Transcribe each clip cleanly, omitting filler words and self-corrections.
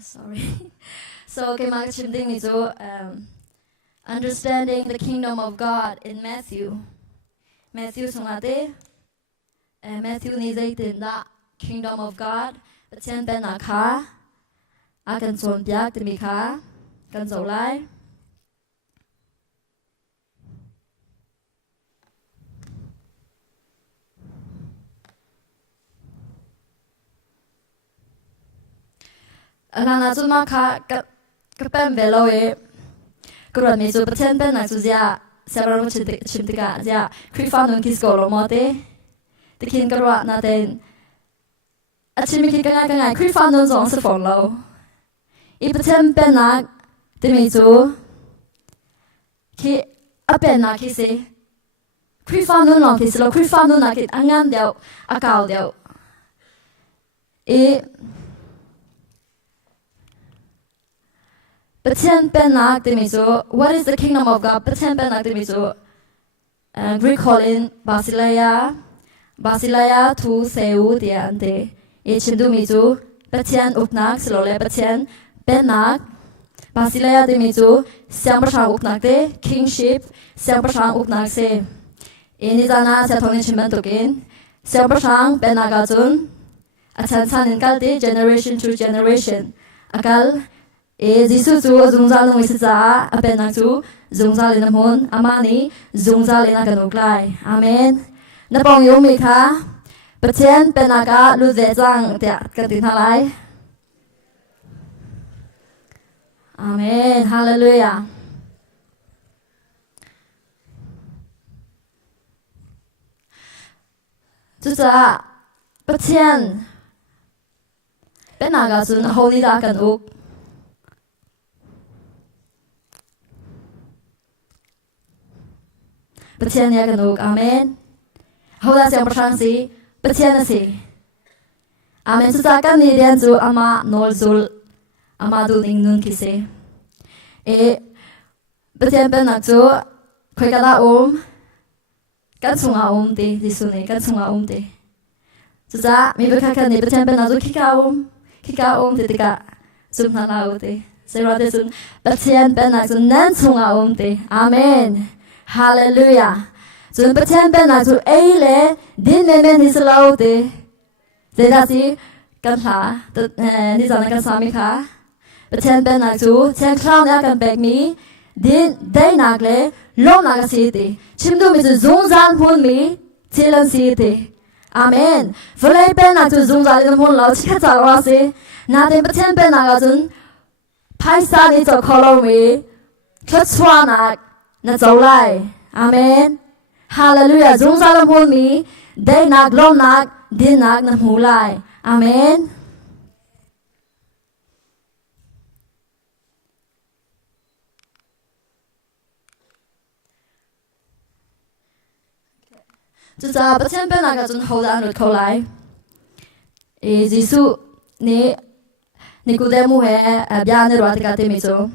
sorry. So cái mà chim tinh mình so understanding the kingdom of God in Matthew. Matthew sung ate Matthew ni dây tin da kingdom of God. But chen ben a kha a kan son piak ti mi kha kan zo lai. Ana chu ma kha ka pem velo e kruan mi chu pathen ben na chu ja sabaro chimtika ja khrifa non kis ko lo mo te tikin karwa na ten achimi ki ka nga khrifa non zong se phong lo I pathen ben na te mi chu ki apen na ki se khrifa non long ki se lo khrifa non na ki angan deu akal deu e Pathen ben nak te mi so what is the kingdom of God? Pathen ben nak te mi so Greek calling Basileia 2 seu diante e chindu mi so pathen upnak slole pathen ben nak Basileia te mi so siang prasang upnak te kingship siang prasang upnak se e ni jana cha thoni chiman tokin siang prasang ben nak chun achan chanin kalte generation to generation akal E Jisu chu zungza lung isi za apen nang chu zungza le nam hon amani zungza le na kanuk lai amen na pong yung mi kha pathen penaka lu ve chang tia kan tin halai amen hallelujah chu cha pathen penaka chun honi da kanuk Pathen ya kanuk amen hoda siang prasang si pathen si amen su kan ni dian chu ama nol zul ama du ning nun ki se e pathen ben nak chu khoi kala kan chunga te Jisu ne kan chunga te chu cha mi be kha ni pathen ben nak chu ki ka te tika zum na lau te se ra te sun pathen ben nak chu nan chunga te amen Hallelujah. Chun pathen ben na chu ei le din me men his lo te. Zeda si kan tha ni zana kan sami kha. Pathen ben na chu chen crown ya kan bek mi din dai nak le lo na ka si te. Chimdu mi chu zung zan hun mi chilan si te. Amen. Vlei ben na chu zung zan hun lo chi kha cha wa se. Na te pathen ben na ga chun phai sa ni cho kholo mi khot chwa nak na走来 Amen Hallelujah Zung sa lam hôn mi Day nak lom nak Din nak nam hu lai Amen Chu cha pathen ben nak chun ho dan lut khau lai E Jisu ni Nicodemus he bia ne ro ta te mi chu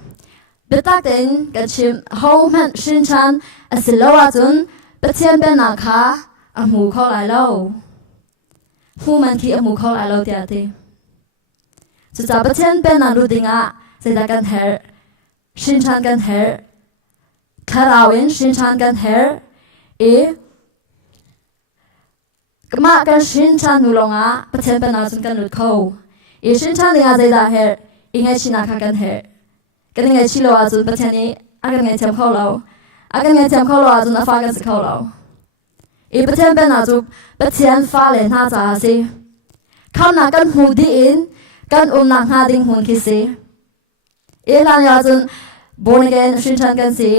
Betak den kan chim ho man shin chan asilowa chun pathen ben na kha amu kho lai lo hu man ki amu kho lai lo tia te chu cha pathen ben na lu dinga zeda kan her shin chan kan her kharawin shin chan kan her e kama kan shin chan nu longa pathen ben na chun kan lu kho e shin chan dinga zeda her ingai china kha kan her cái ngày chi lo azun pathen ni agan ngày cham kholo agan ngày cham kholo azun afa gan kholo e pathen ben azu pathen fa le na cha si kham na kan hu di in kan na ha ding hun ki si e lan ya azun born again shin chan kan si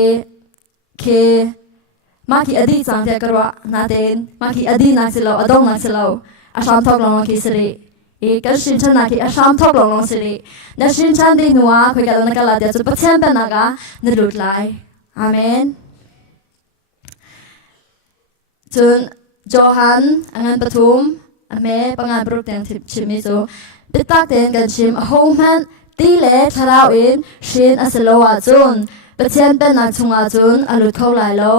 ke ma ki adi chang te karwa na den ma ki adi na si lo adong na si lo asham thok long ki si E kan shin chan na ki asham thok long long siri na shin chan di nuwa khoi ka na kala dia chu pathen ben na ga na lut lai amen chun Johan angan pathum ame pangan bruk teng chimi chu bitak ten kan chim home han ti le tharau in shin asalowa chun pathen ben na chunga chun alut khau lai lo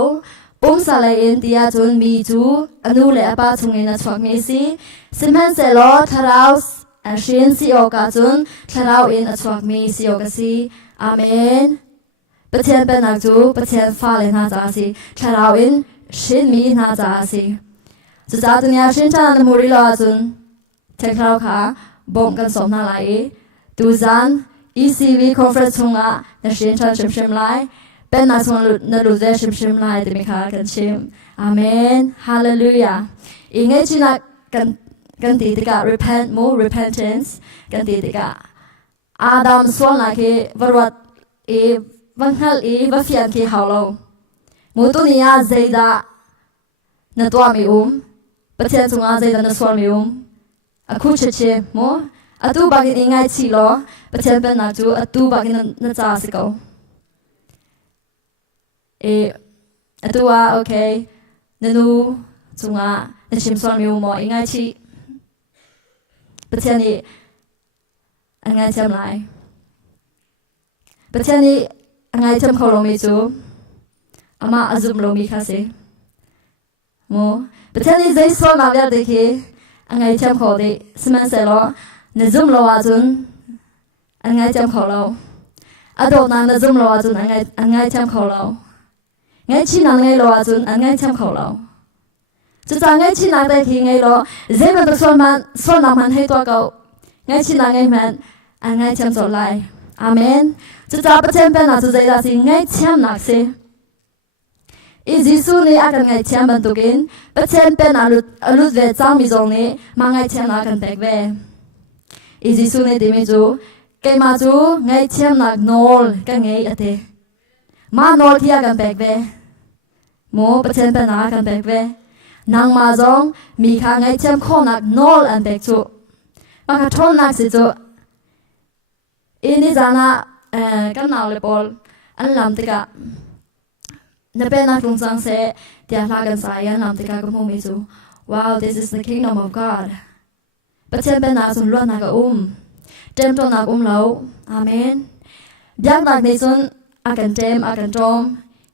Pum sa lai in tia chun mi chu anu le apa chungin na chwak mi si simhan se lo tharau shin si oka chun tharau in achwak mi si oka si amen pathian pe nak chu pathian fa le na cha si tharau in shin mi na cha si chu cha tu nya shin cha na muri lo chun tharau kha bom kan som na lai tu zan ECV conference chunga na shin chan shim lai pen na chung na lu ze shim lai de mi kha kan shim amen hallelujah inge china kan ti ka repent more repentance kan ti ka Adam swan la ke varwat e vanghal e va fian ke haulo mu tu ni ya zaida na to mi pathian chunga zaida na swan mi aku che mo atu bagin ingai chi lo pathian pen na chu atu bagin na cha si ko e atu wa okay nanu chunga na shim swan mi mo ingai chi pathian ni angai cham lai pathian ni angai cham kho lo mi chu ama azum lo mi kha se mo pathian ni zai swan ma ya de ke angai cham kho de siman se lo na zum lo wa chun angai cham kho lo ado na zoom lo wa chun angai cham kho lo ngai chi na ngai lo wa chun angai cham kho lo chu cha ngai chi na de ki ngai lo ze ba so na man he to ko ngai chi na ngai man angai cham so lai amen chu cha pa chen pe na chu zai da si ngai cham na se Jisu ni akan ngai cham ban tukin pa chen pe na alut ve chang mi zong ni ma ngai cham na kan tek ve Jisu ni de mi chu ke ma chu ngai cham na nol ka ngai ate ma nol thia kan pek ve mo pa chen pe na kan pek ve nang ma zong mi kha ngai cham kho nak nol an pek chu ma kha thon nak si chu ini jana kan naw le pol an lam tika na pe na tung sang se tia la kan sa yan lam tika ko mi chu wow this is the kingdom of God pa chen pe na sun lo na ka tem to na lo amen biak nak ni sun akan tem akan tom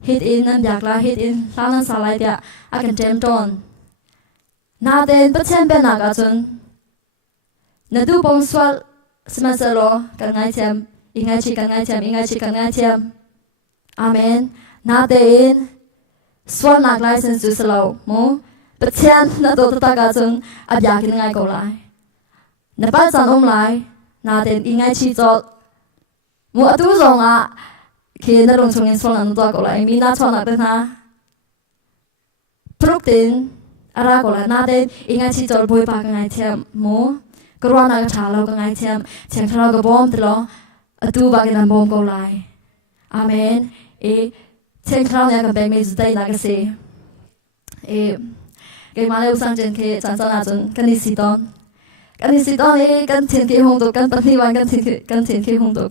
hit in nan biak la hit in la nan sa lai tia akan tem ton na den pa chen pe na ka sun na du bong swal sman sa lo kan ngai chem ingai chi kan ngai chem ingai chi kan ngai chem amen na den swal nak lai sen su sa lo mo pa chen na do ta ka sun a biak in ngai ko lai na pa san lai na den ingai chi zo mo atu zong a ke na rong chung in swal na do ko lai mi na chon na ta na prok tin ara ko la na den ingai chi zo boi pa ka ngai chem moก็รอนักชาเราก็ไงเชียงเราก็บอมตลอดตัวบางอย่างบอมก็ไล่อาเมนเชียงเราเนี่ยกันเป็นมีจุดใดนักเสียเกี่ยมาเลยอุสังเจนเคจันทร์นาจนกันนิสิตอนกันเทียนเคหงตุกันปฏิวันกันเทียนเคหงตุ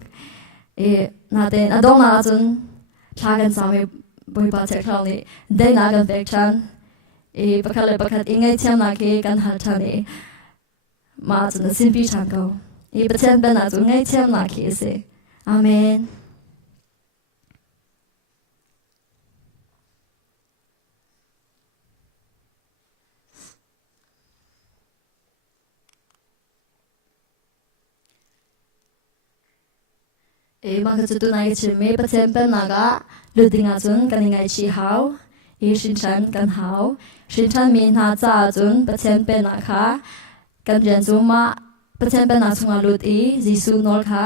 นาเดนอดองนาจนชากันสามีบริบาเชียงเราเนี่ยได้นากันเป็นชันประคัดยังไงเชียงนาเคกันหัดชันมาจนสิ้นปีฉันก็ประเทศเป็นอาจจะง่ายเช่นนักคิดสิอาเมนมันก็จะตัวไหนชิมประเทศเป็นนักลุดิงอาจจะกันยังไงชีหาวชินชันกันหาวชินชันมีหน้าจ้าจนประเทศเป็นนักกันเรียนรู้มาประเทศเป็นนักสงฆ์ลุดยิสุนอลค่ะ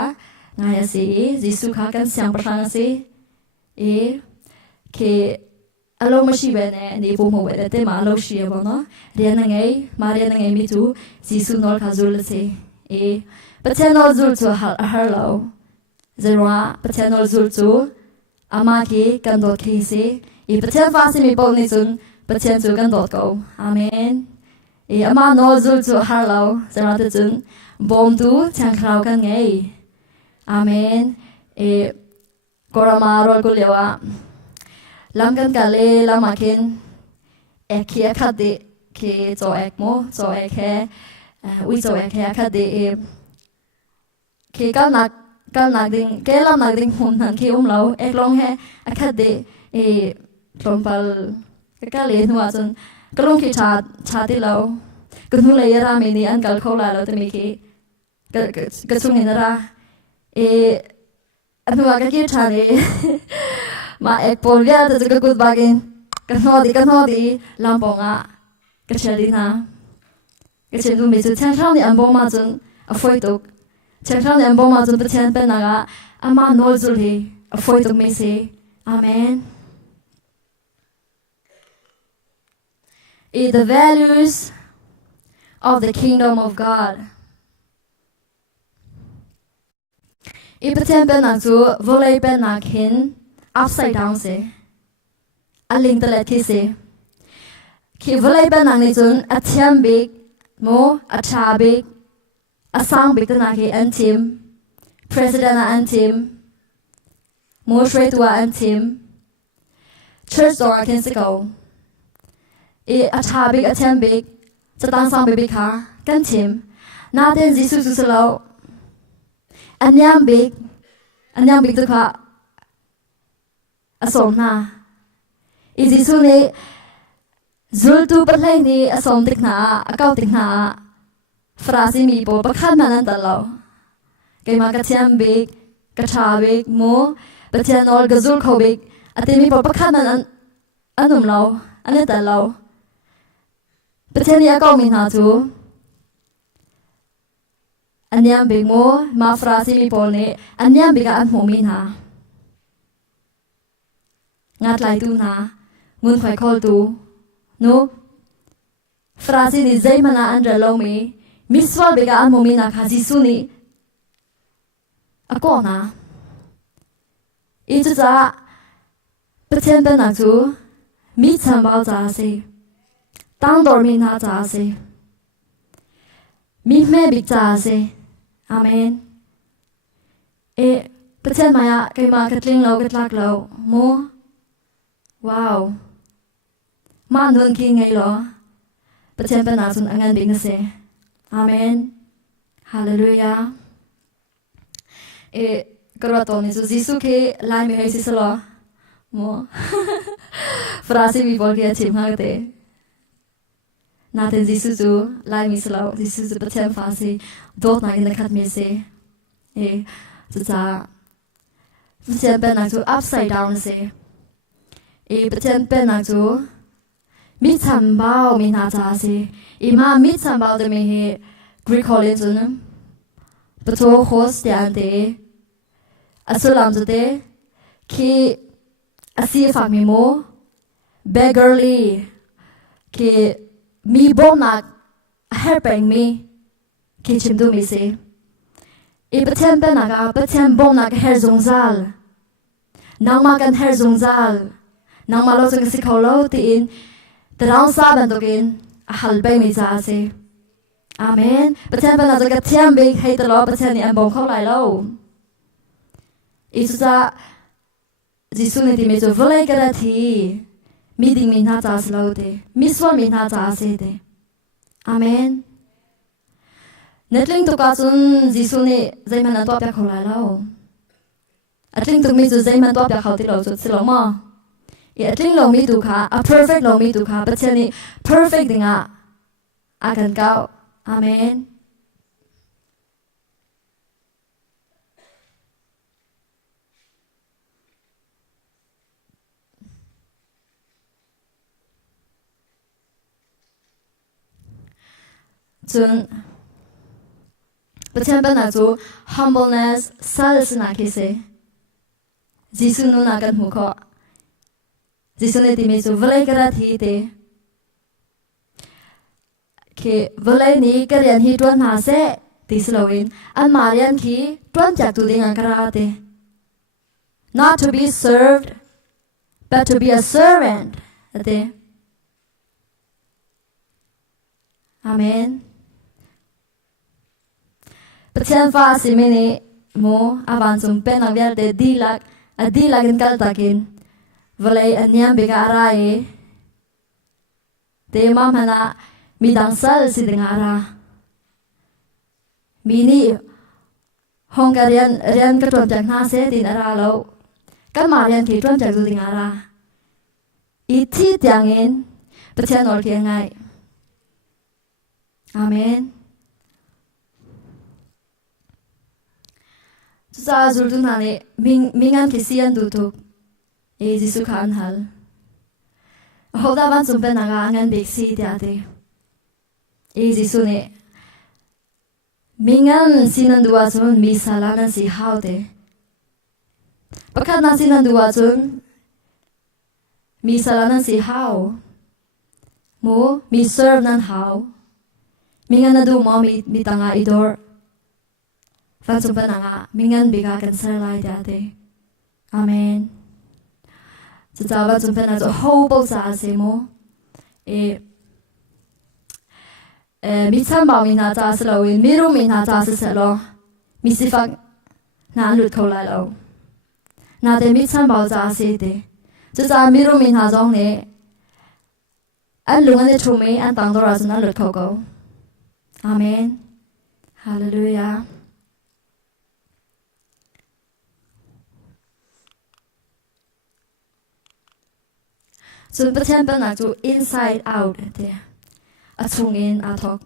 ไงสิยิสุค่ะกันเสียงประธานสิคืออารมณ์ไม่ใช่แบบนี้ผมหัวแต่มาเราเชื่อบ่เนาะเรียนยังไงมาเรียนยังไงมิจูยิสุนอลค่ะจุลสิประเทศนอลจุลจูฮัลโหลเจรัวประเทศนอลจุลจูอามาคีกันโดดคีสิประเทศฟ้าสิมีปนิจุนประเทศจูกันโดดกูอาเมนอามาโนจุลจูฮัลโหลจะรัตจุนบอมตูช่างคราวกันไงอาเมนกรามาโรกุเลียวะลำกันกะเลลำมาคินเคียคัดเดเคโจโมโจแค่วิโจแค่คัดเดเคกันนักดิ่งแกลำนักดิ่งหุ่นหันเคเราลองแค่คัดเดตรงพัลก็เลยหัวจนก็ลงคีชาติเราก็ทุเรียนรามีนี่อันกัลเขาลาเราจะมีคี cái chung này ra anh nói cái kia cha này mà ek pol vía từ cái cút bagin cái nó đi làm bông à cái chuyện đi na cái chuyện tụi mình chú chẳng sao thì anh bông mà chun phơi tục chẳng sao thì anh bông mà chun bất chán bên naga ama nol zul hi phơi tục mình say amen. The values of the kingdom of God. Ipaten ben na chu volei ben na khin upside down se aling tale thi se khi volei ben na ni chun athiam big mo atha big asang big na ki antim president na antim mo shwe tu antim church door khin se ko atha big athiam big cha tang sang big kha kan tim na den jisu su lo anyam big tu kha asom na jisu ne zul tu patlai ni asom tik na akau tik na frasi mi po pakhan manan talo ke ma ka thiam big ka tha big mo pathian ol gazul kho big atimi po pakhan manan anum lo ane talo pathian ya akau mi na chu anyam big mo ma frasi mi pol ne anyam big an mo min ha ngat lai tu na mun khoi khol tu no frasi ni zai mana an ra lo mi swal big an mo min na kha jisu ni ako na chu za pathian ben na chu mi cham bao za se tang dor min ha za se mi me big za se amen pathian maya kai ma katling lo katlak lo mo wow ma nun ki ngai lo pathian pa na sun angan big na se amen hallelujah karwa to ni su jisu ke lai mi hai si salo mo frasi bi bol ke chim ha te na ten jisu chu lai mi salo jisu chu pathian fa si dot na in khat mi se chu cha pathian pa na chu upside down se pathian pa na chu mi cham bao mi na cha se ma mi cham bao de me he Greek college chun pato host yan te asulam te ki asi fa mi mo beggarly ki mi bonak helping me ki chimdu mi se pathian pa na ga pathian bonak her zongzal nang ma kan her zongzal nang ma lo chung si kholo ti in Terang sa bantukin halbay mi sa se amen pathian pa na ka thiam big hay talo pathian ni an bong khau lai lo isu sa jisu ne ti me chu volai kara thi mi ding min ha cha slo te mi swal min ha cha se te amen netling to ka chun jisu ne zaiman to pya khau lai lo atling to mi chu zaiman to pya khau ti lo chu silo ma atling lo mi tu kha a perfect lo mi tu kha pathian ni perfect dinga akan kau amen chun pathian pa na chu humbleness sals na ki se jisu nu na kan mu kho jisu ne ti me chu volai kara thi te ke volai ni karian hi tuan ha se ti slowin an marian ki tuan jak tu ding kara te not to be served but to be a servant te amen pathian fa si me ne mo avan sum pen ang vial de dilak in kal takin volai anyam bega arai te mamana mi dangsal si dengara mini hongarian rian ka ton jak na se tin ara lo kan marian ki ton jak du dengara ithi tiangin pathian ol ki ngai amen Sa zultu nane mingan kisian dutuk e Jisu khan hal hoda van sumpe naga angan beksi tiate e Jisu ne mingan sinan dua chun mi salana si haude pakhat na sinan dua chun mi salana si hau mo mi serve nan hau mingan na du mo mi tanga idor van sumpe naga mingan biga kan serlai tiate amen Cha van sumpe na zo ho bo sa se mo e mi chan bao mi na cha se lo mi ru mi na cha se lo mi si fa na lut ko lai lo na de mi chan bao cha se de cha mi ru mi na jong ne an lung an de chu me an tang do ra na lut ko go amen hallelujah Sun patemple na to inside out de achung in athok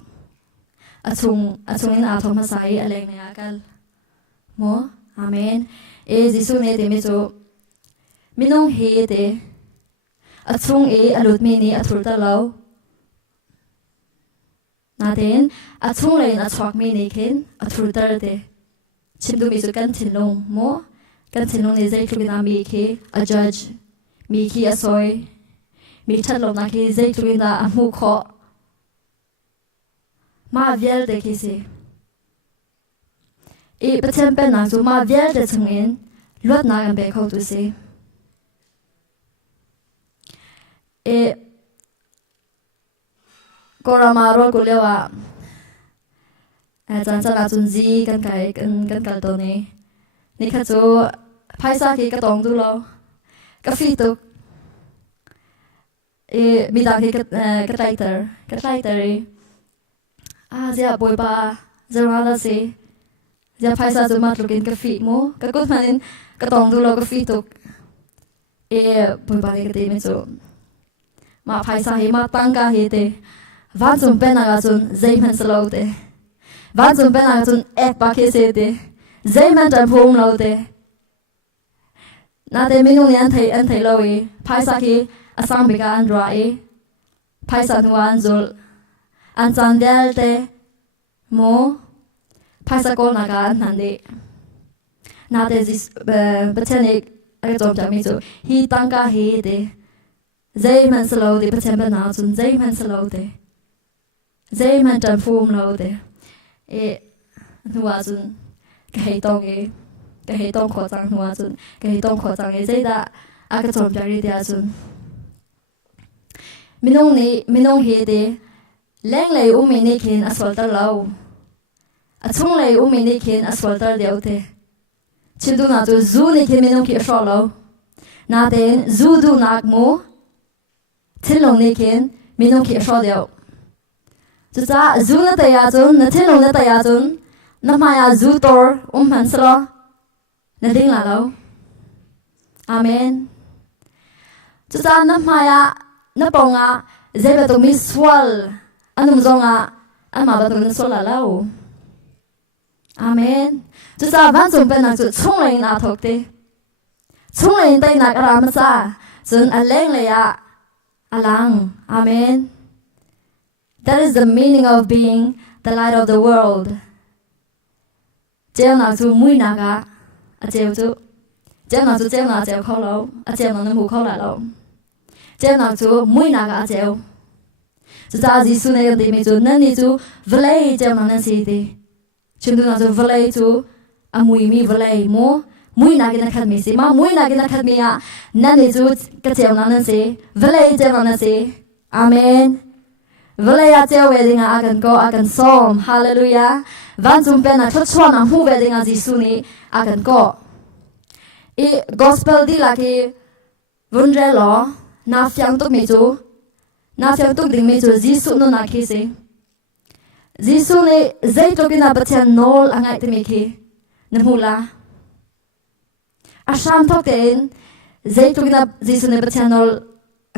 achung in athok masai aleng ne akal mo amen e Jisu ne de me cho minong he de achung e alut mi ni athur ta lo na den achung le na chok mi ni khin athur tar de chimdu mi chu kan thinlong mo kan thinlong ne zai khu na mi khi a judge mi khi a soy mi chat lo na ki zai tu na amu kho ma viel de ki se e pachen pe na zu ma viel de chungin lot na gan be kho tu se e korama ro ko lewa chan chan la chun ji kan kai kan kal to ni kha chu phaisa ki ka tong du lo ka fi tu mi da cái lighter giờ bồi ba giờ ra là gì giờ phải sao mà lúc cái phi mo cái cốt mà nên cái tông du lo cái phi tục bồi ba cái tên mình mà phải sao mà tăng cả hết đấy vạn chúng bên nào chúng dây mình slow đấy vạn chúng bên nào chúng ép ba cái gì đấy dây mình trầm phồng lâu đấy na để mình nung anh thấy lâu ấy phải sao khi asang bika an rai paisa nuan zul an chandel te mo paisa ko naga an nande na te jis pachenik ai tom jami chu hi tangka he de zai man slow de pachen ba na chun zai man slow de zai man tan phum lo de nuwa chun ka he tong kho chang nuwa chun ka he tong kho chang e zai da aka tom jari dia chun minong he de leng lei mi ni khin aswal tar lo achung lei mi ni khin aswal tar deu te chindu na tu zu ni khin minong ki asho lo na den zu du nak mo thinlong ni khin minong ki asho deu chu cha zu na ta ya chun na thinlong na ta ya chun na ma ya zu tor man slo na ding la lo amen chu cha na ma ya na ponga zeba to mi swal anum zonga ama ba to na swal la lao amen chu sa van zum pe na chu chung lein na thok te chung lein tai na ra ma sa chun a leng le ya alang amen that is the meaning of being the light of the world jeo na chu mui na ga a jeo na jeo kho lo a jeo na mu kho la lo Jeo na chu mui na ga jeo cha Jisu ne de me chu nan ni chu vlei jeo na nan si de chindu na chu vlei chu a mui mi vlei mo mui na ga na khat mi si ma mui na ga na khat mi ya nan ni chu ka jeo na nan si vlei jeo na nan si amen vlei ya jeo wedding a kan go a kan som hallelujah van zum pe na thot chwa na hu wedding a Jisu ni a kan go gospel di la ki vunre lo na fyang tuk ding me chu Jisu no na khi se Jisu ne zai to na pachen nol angai te me khi na hula asham thok ten zai to na Jisu ne pachen nol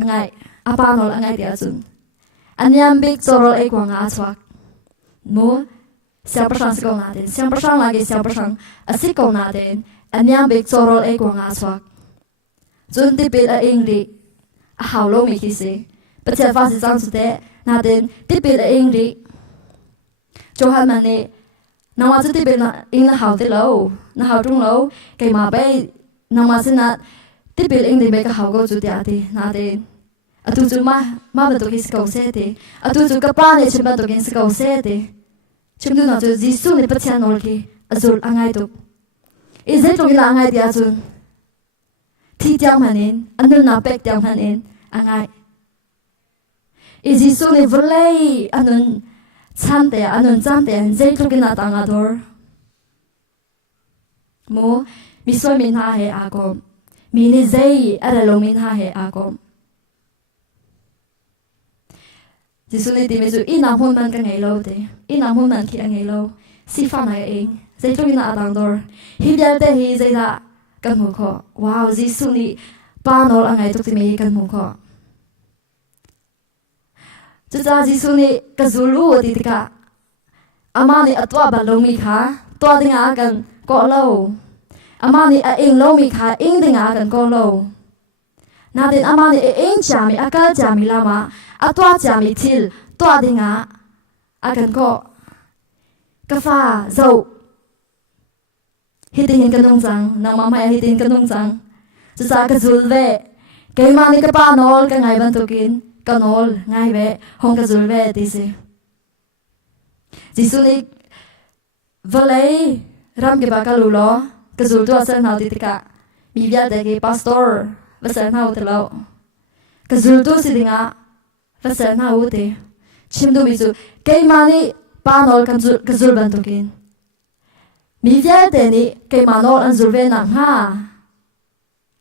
angai apa nol angai dia chun anyam big sorol e kwanga chwak mo siang pasang sikau natin siang pasang lagi siang pasang asikau natin anyang big sorol e kwang aswak chun tipil a ingri a haulo mi kisi pathian fa si sang sute natin tipil a ingri johan mani nawa chu tipil na ing na hau ti lo na hau tung lo kai ma bai nawa sinat tipil ingri be ka hau go chu ti ati natin atu chu ma ba to kis ko se te atu chu ka pa ne chim ba to kis ko se te chim du na chu jisu ne pathian nol ki azul angai tu izai to ila angai dia chun thi tiang manin anul na pek tiang manin angai jisu ne vlei anun chante anun chante zai to kina tanga dor mo mi so min ha he akom mi ni zai ara lo min ha he akom jisu ne ti me chu ina hon man ka ngai lo te ina hon man ki ngai lo si fa na eng zai to kina atang dor hi dia te hi zai da kan mu kho wow jisu ni pa nol angai to ti me kan mu kho chu cha jisu ni ka zulu ti ka ama ni atwa ba lo mi kha to dinga kan ko lo ama ni a ing lo mi kha ing dinga kan ko lo na den ama ni ing cha mi aka cha mi lama atwa cha mi til to dinga akan ko ka fa zo hitin kan nong sang na mama hitin kan nong sang chu sa ka zul ve ke ma ni ka pa nol ka ngai ban tukin ka nol ngai ve hong ka zul ve ti se jisu ni valei ram ke ba ka lu lo ka zul to san hau ti ka mi bia de ke pastor va san hau te lo ka zul to si dinga va san hau te chim du mi su ke ma ni pa nol kan zul ka zul ban tukin mi bia de ni ke ma nol an zul ve na ha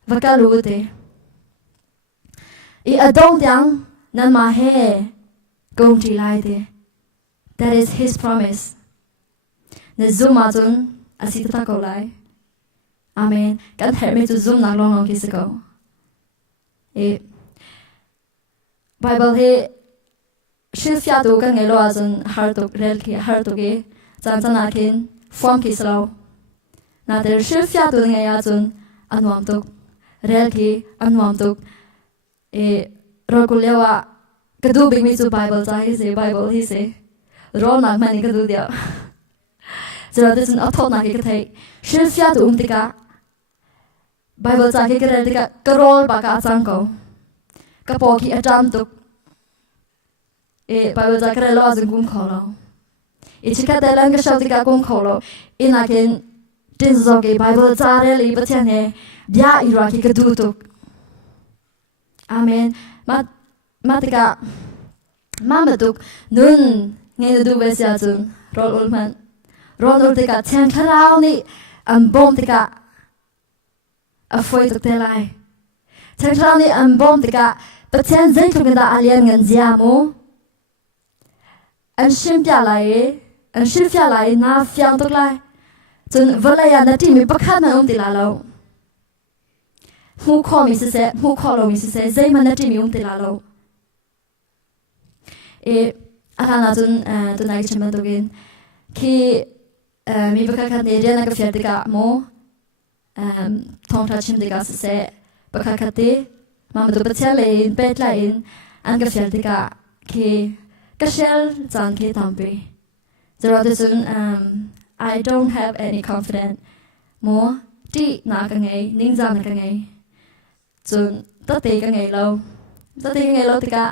va ka lu te I adong tiang nan ma he gong ti lai te. That is his promise. Ne zoom ma chun asita ko lai. Amen. Kan her me chu zoom na long long ki se ko. E Bible he shil fya tu kan ngai lo a chun har tu rel ki har tu ge chan chan a kin form ki slo. Na der shil fya tu ngai a chun anwam tu rel ki anwam tu Rokulewa kadu big me to Bible ta hi se Bible hi se ro nak mani kadu dia zero this an author na ki thai shil fya tu tika Bible ta ki kare tika karol ba ka chang ko ka po ki atam tu Bible ta kare lo azung kum kholo chika ta lang ka shau tika kum kholo inakin tin zo ke Bible ta re li pathian he bia ira ki kadu tu Amen. Matika Mamaduk nun ngay du besya chun rol ulman rol ul tika chen kharau ni bom tika afoi tuk te lai chen kharau ni bom tika pathian zai tuk da alien ngan jiamu an shim pya lai na fyang tuk lai chun valaya na ti mi pakhat na ti la lo Mu call me se mu call me se zai man na ti mi ti la lo ana tun tun ai chama dogin ki mi baka ka ne rena ka fiat ka mo thong tha chim de ka se baka ka te mam do patya le in pet la in an ka fiat ka ki ka shel chan ki tampe zero this I don't have any confidence mo ti na ka ngai ning za na ka ngai chun ta te ka ngai lo tika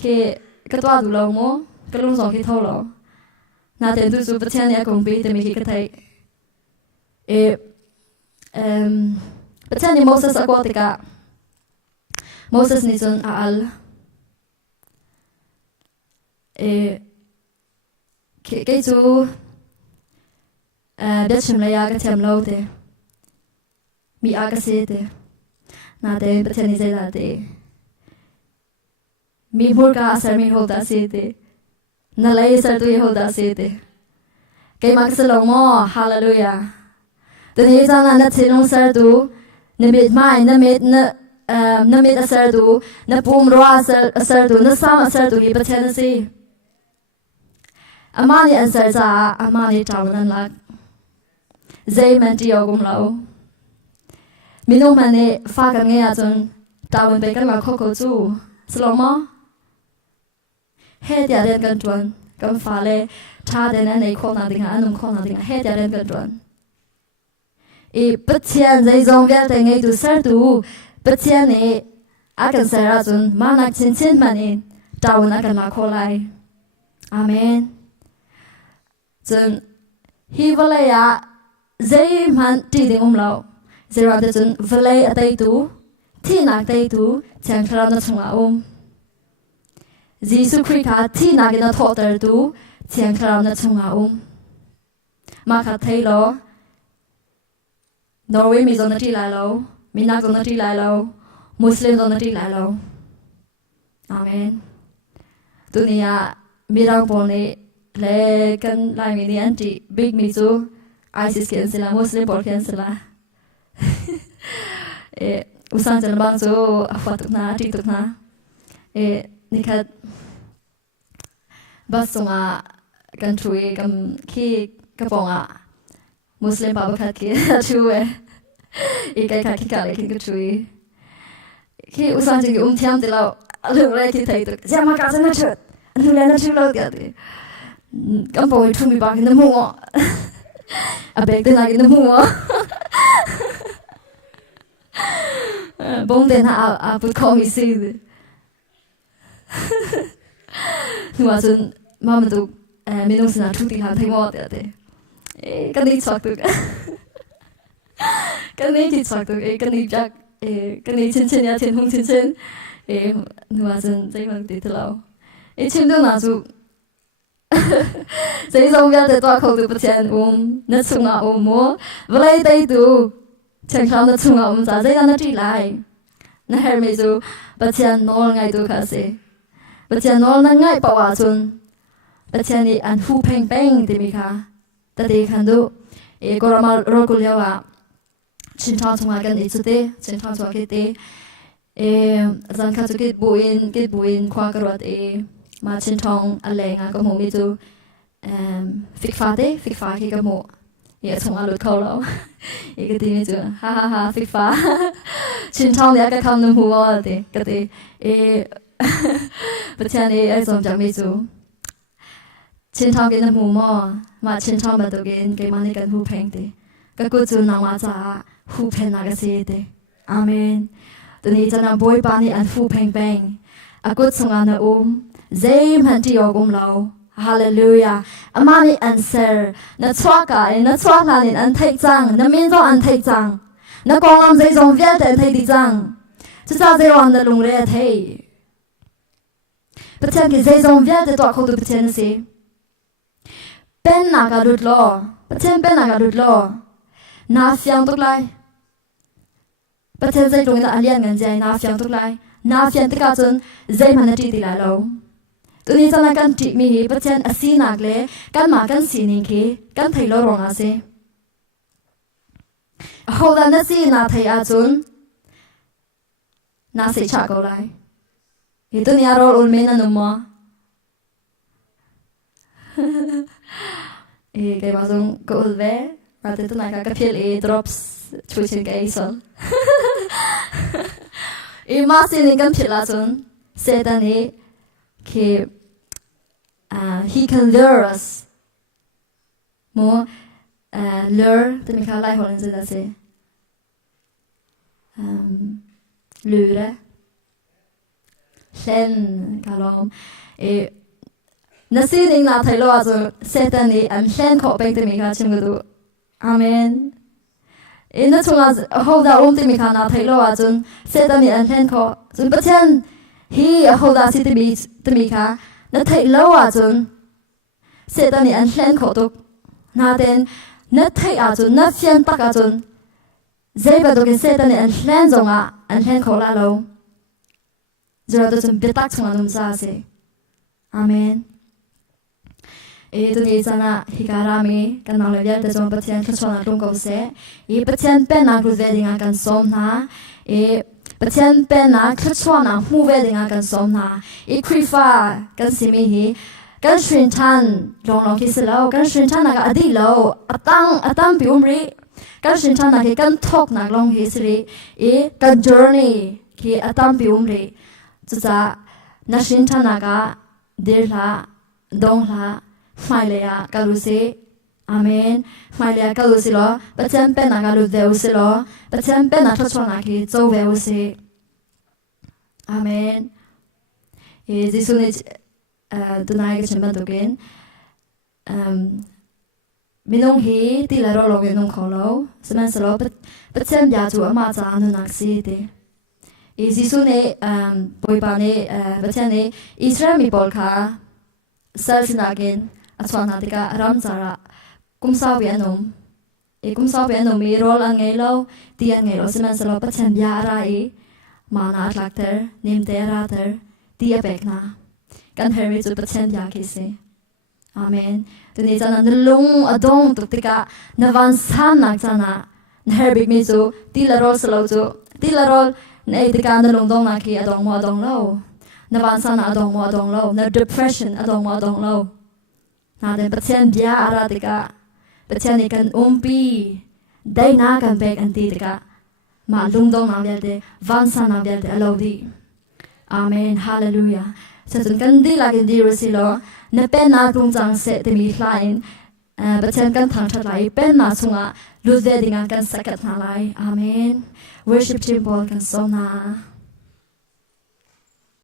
ke ka twa du lo mo ka lung so ki tho lo na te du su pathian ya kong bi te mi ki ka thai pathian ni Moses akwa tika Moses ni chun al ke chu bet chim la ya ka chem lo te mi a ka se te na te pathian ni zai la te mi murka asar mi holda se te na lai sar tu ye holda se te kai mak salong mo hallelujah te ni jana na chinong sar tu na mit mai na mit asar tu na pum ro asar tu na sam asar tu hi pathian si amani answer za amani tawanan lak zay man tiyo gum lau minu mane fa kan nge achun tawan pe kan la khoko chu slomo he dia den kan tuan kan fa le tha den an nei kho na ding anum kho na ding he dia den kan tuan e pathian zai zong bia te ngai tu sar tu pathian ne akan sara chun manak chin chin manin tawan akan la kho lai amen chun hi valaya zai man ti ding lau zai ra de chun valai atai tu thi nak tai tu chang thara na chunga Jesus Christ ha thi nak na tho tar tu chang thara na chunga ma kha thai lo Norway mi zon na ti lai lo Minak zon na ti lai lo Muslim zon na ti lai lo amen dunia mirang pone le kan lai mi ni anti big mi chu ISIS ken sila Muslim por ken sila usang jan bang chu afatuk na ti tuk na nikhat basuma kan thui kam khi kaponga Muslim pa bakhat ki chu kai kha ki ka le ki thui khi usang jan ki thiam de lao lu re ki thai tuk jama ka sana chut anu le na chu lo dia de kam po thu mi ba ki na mu a bek de na ki na mu bông đèn à bút khó bị xí nhưng mà chân mà mình tụ mình đông sinh là chút thì hàng thấy ngon đấy cái này chọc được cái này thì chọc được cái này chắc cái này chân chân ya chân hông chân chân nhưng mà chân dây mang tí lâu chim đâu nào chú dây dòng ra để toa khẩu được bớt tiền nó chung à mua với lại đây tụ chẳng sao nó chung ông giá dây nó đi lại nó hay mấy chú bác chân nol ngay tu khá xe bác chân nol nó ngay bảo à chun bác chân đi ăn hu peng peng thì mi khá ta đi khăn du cô ra mà rô cô liao à chính thang chung à gần ít chút tê chính thang chung à cái tê dân khá chú cái buin khoa cái ruột mà chính thang à lệ ngà có mù mi chú phích phá cái mù chung à lụt khâu lâu cái tí mi chú ha ha ha phích phá chính thang thì cái khám nâng hù à tê cái tê bác chân đi ai dòng chẳng mi chú chính thang cái nâng hù mò mà chính thang bà tụ cái mà này cái hù phèn tê cái cô chú nang mà cha hù phèn à cái xe tê amen tụi này cho nàng bôi bà này ăn hù phèn phèn à cô chung à nà dây hẳn đi ở lâu Hallelujah. Amani answer. Na chua ka na chua la ni an thai chang, na min zo an thai chang. Na kong am zai zong vial te thai di chang. Chu cha zai wan na lung re thai. Pathian ki zai zong vial te to khâu tu pathian si. Pen na ka lut lo. Pathian pen na ka lut lo. Na fiang tuk lai. Pathian zai tung na an lian ngan zai na fiang tuk lai. Na fiang te ka chun zai man na ti ti lai lo. Tụi này cho nên căn trị mi hi bắt chân asi nạc lệ căn mà căn xì nín khi căn thầy lo rong à se hậu đàn na si na thầy à chun na se cha câu lại thì tụi này rồi ôn men anh mà cái mà dùng câu về và tụi này các phiền drops chui trên cái sân mà si nín căn phiền là chun se ta này khi he can lure us more lure det vi kallar i holländska det säger lure sen kallar när syning när tilo alltså sätta ni en sen kopping till mig kanske du amen innan som hålla om till mig kan när tilo alltså sätta ni en sen ko så patient hi hålla sitt bit till mig kan nó thấy lâu à chun sẽ ta ni ăn sen khổ tục na tên nó thấy à chun nó phiền tắc à chun dễ bắt được sẽ ta ni ăn sen giống à ăn sen khổ là lâu rồi tôi chun biết tắc chung anh ra sẽ amen tôi nghĩ rằng là khi cả rami cái nào lấy để cho bệnh nhân khát cho nó trung cầu sẽ bệnh nhân bên nào cũng về đi ngang cần sống na bệnh nhân bên nào khát cho nó mu về đi ngang cần sống na khuya cần xí mi hi กันชินชันลองคิดสิแล้วกันชินชันนักอดีแล้วตั้งปิวมรีกันชินชันนักกันทอกนักลองคิดสิกัน journey ที่ตั้งปิวมรีจะนักชินชันนักเดือดละดงละไม่เลยกันรู้สิอาเมนไม่เลยกันรู้สิล้อปัจจัยเป็นนักรู้เดียวสิล้อปัจจัยเป็นนักทศนักโจเวลสิอาเมนจิสุนิตัวไหนก็ฉันบันทึกกินมินงฮีที่เราลองยินงเขาแล้วสมัยสลบปัจจัยยาจูอามาจานุนักสีเดจิสุนิป่วยปานิปัจจัยนี้อิสราเอลมีบอลค่ะเซลสินากินอัศวนาติการัมจาระกุมสาวเบียนมกุมสาวเบียนมมีโรลอันไงแล้วที่อันไงแล้วสมัยสลบปัจจัยยาอะไรมานาอัตลักเตอร์นิมเตอราเตอร์ที่เบกนากันเฮริจูปัจจัยยาคิสิอาเมนตัวนี้จะนั่นลุงอดงตุติกานวันสันนักจะนะเฮริบิมิจูที่ละโรสโลจูที่ละโรในติการนลุงดงนักquiอดงมัวดงโลนวันสันอดงมัวดงโลน depression อดงมัวดงโลนาเดนปัจจัยยาอาติกาปัจจัยนี้กันปีได้นากันเบกอันติติกามาลุงดงนาเวลเดวันสันนาเวลเดอโลดีอาเมนฮาเลลูยาจะจนกันดีลากันดีรู้สิโลเนเป็นนาครุงจังเสตมีลายประเทศกันทางทลายเป็นนาสุงะรู้เดดิงกันสักกันทลายอาเมน worship team ball กันโซนา